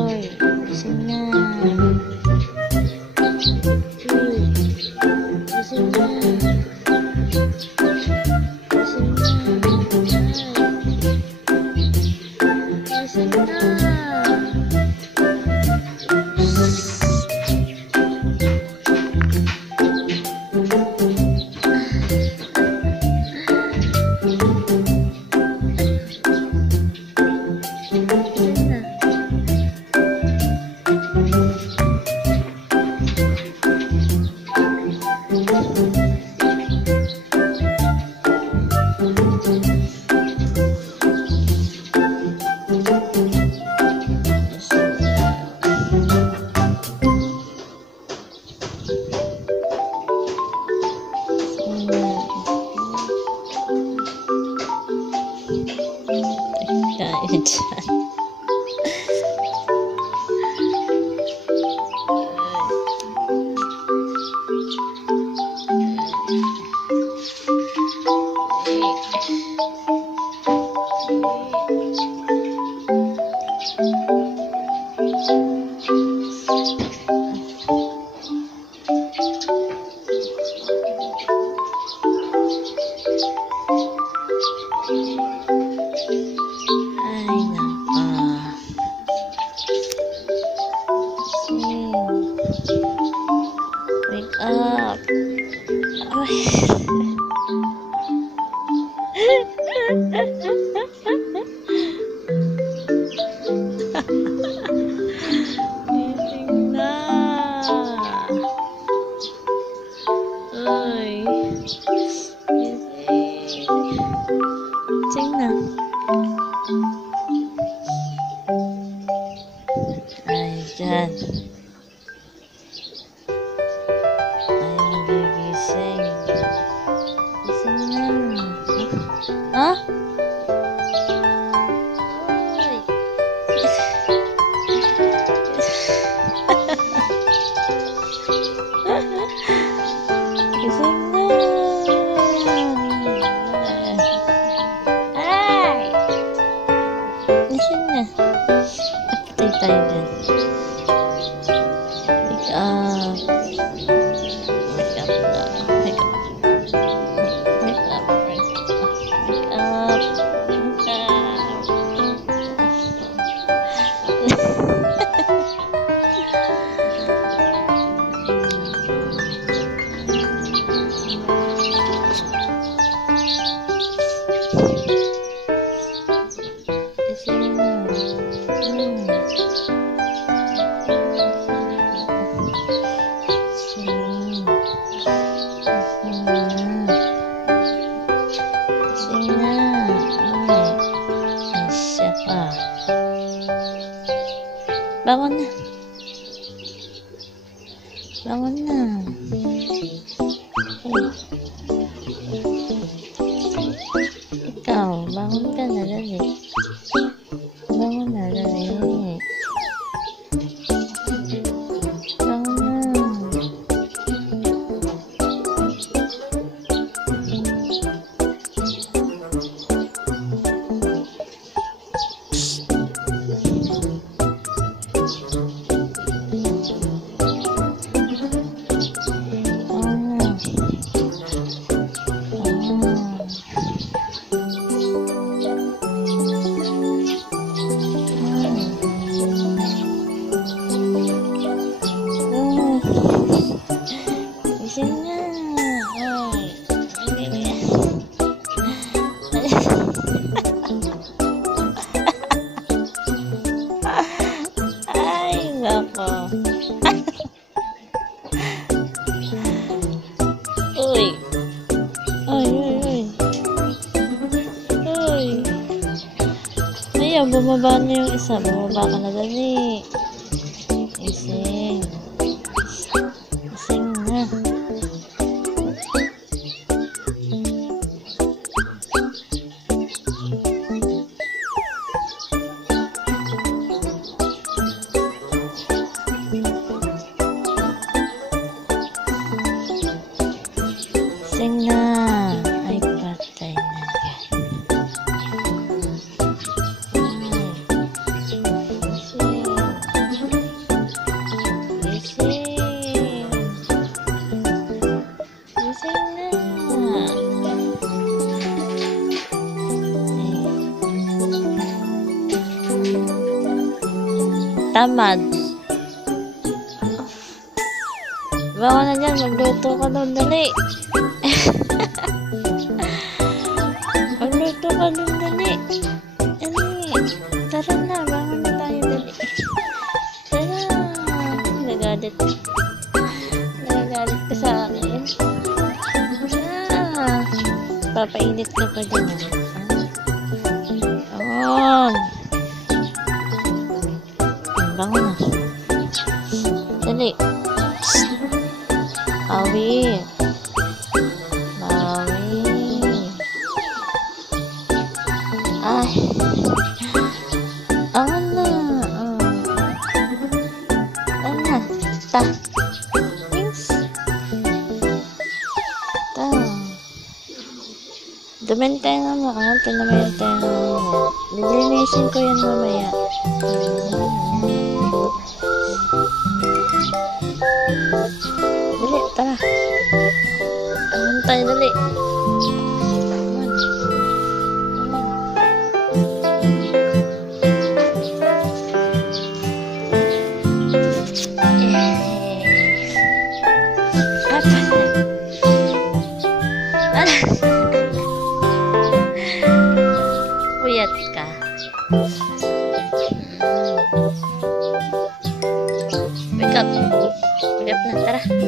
Oy, gising na. Gising na. Gising na. Gising na. Kain dyan. Wake up. Gising na. Ay. Gising na. Ay, dyan. Gigising. Gising na. Ha? Uy. Gising na. Ay. Gising na. Patay tayo dyan. Wake up. Wake up na. Wake up. Wake up. Wake up. Wake up. Gising na. Bangun na. Bangun na. Ikaw, bangun ka na dali. Bangun na dali. Bangun na. Gising na. Ay, nako. Uy. Ay, ay, ay. Uy. Ayaw, bumaba na yung isa. Bumaba ka na dali. Gising. Gising na. Gising na. Ay, patay na yan. Gising. Tamad. Baka na dyan, magluto ka doon, dali. Magluto ka doon, dali. Tara na, bangon na tayo, dali. Tara. Nagagalit ka sa akin. Papainit ka pa dyan. Ayan. Bangon na. Dali. Bawi. Ay. Ano? Ano? Ta. Wings. Ta. Dumin tayo mo. Tinamayan tayo mo. Nilinisin ko yan mamaya. Dali, tara. Aman tayo, dali. Puyat ka. Wake up. Wake up na, tara.